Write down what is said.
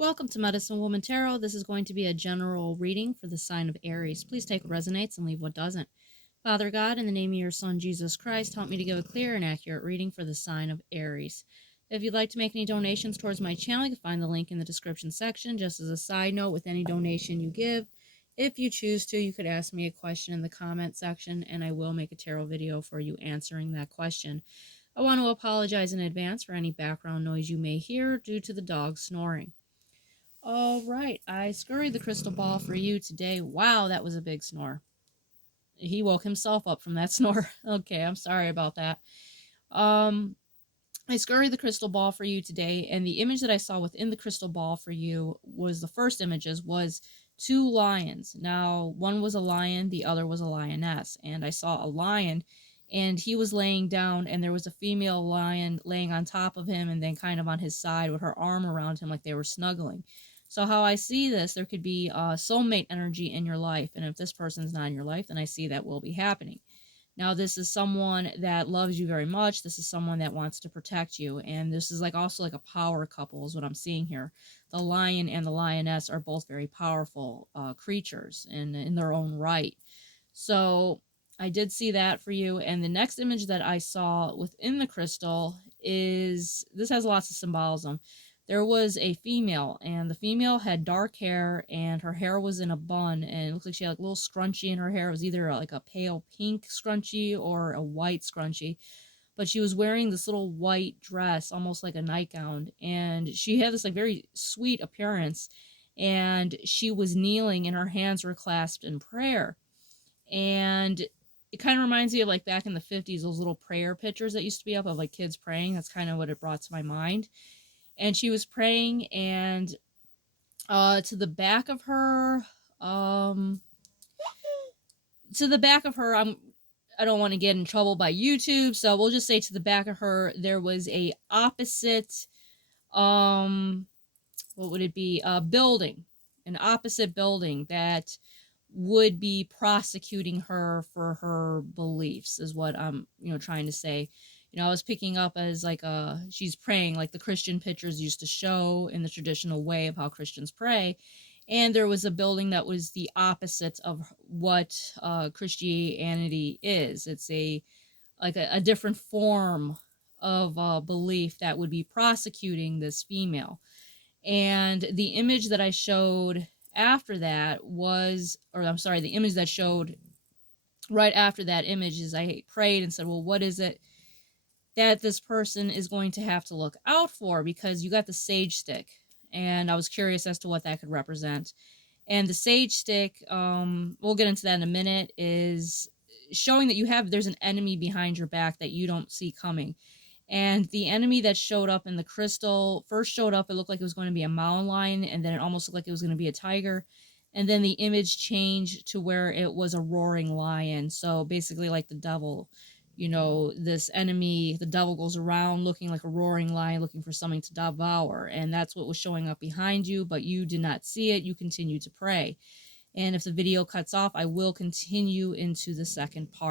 Welcome to Medicine Woman Tarot. This is going to be a general reading for the sign of Aries. Please take what resonates and leave what doesn't. Father God, in the name of your Son, Jesus Christ, help me to give a clear and accurate reading for the sign of Aries. If you'd like to make any donations towards my channel, you can find the link in the description section. Just as a side note, with any donation you give, if you choose to, you could ask me a question in the comment section, and I will make a tarot video for you answering that question. I want to apologize in advance for any background noise you may hear due to the dog snoring. All right, I scurried the crystal ball for you today. Wow, that was a big snore. He woke himself up from that snore. Okay, I'm sorry about that. I scurried the crystal ball for you today, and the image that I saw within the crystal ball for you was the first images was two lions. Now, one was a lion, the other was a lioness, and I saw a lion, and he was laying down, and there was a female lion laying on top of him, and then kind of on his side with her arm around him like they were snuggling. So how I see this, there could be soulmate energy in your life, and if this person's not in your life, then I see that will be happening. Now, this is someone that loves you very much. This is someone that wants to protect you. And this is like also like a power couple is what I'm seeing here. The lion and the lioness are both very powerful creatures in their own right. So I did see that for you. And the next image that I saw within the crystal is, this has lots of symbolism. There was a female, and the female had dark hair, and her hair was in a bun, and it looks like she had like a little scrunchie in her hair. It was either like a pale pink scrunchie or a white scrunchie, but she was wearing this little white dress, almost like a nightgown, and she had this like very sweet appearance, and she was kneeling, and her hands were clasped in prayer. And it kind of reminds me of like back in the 50s, those little prayer pictures that used to be up of like kids praying. That's kind of what it brought to my mind. And she was praying, and to the back of her, um, I don't want to get in trouble by YouTube, so we'll just say to the back of her, there was a opposite, what would it be? A building, an opposite building that would be prosecuting her for her beliefs, is what I'm, trying to say. I was picking up as like she's praying like the Christian pictures used to show in the traditional way of how Christians pray. And there was a building that was the opposite of what Christianity is. It's a different form of belief that would be prosecuting this female. And the image that I showed after that was, or I'm sorry, the image that showed right after that image is I prayed and said, well, what is it that this person is going to have to look out for? Because you got the sage stick, and I was curious as to what that could represent. And the sage stick, we'll get into that in a minute, is showing that there's an enemy behind your back that you don't see coming. And the enemy that showed up in the crystal first showed up, it looked like it was going to be a mountain lion, and then it almost looked like it was going to be a tiger. And then the image changed to where it was a roaring lion. So basically like the devil, this enemy, the devil goes around looking like a roaring lion, looking for something to devour. And that's what was showing up behind you, but you did not see it. You continue to pray. And if the video cuts off, I will continue into the second part.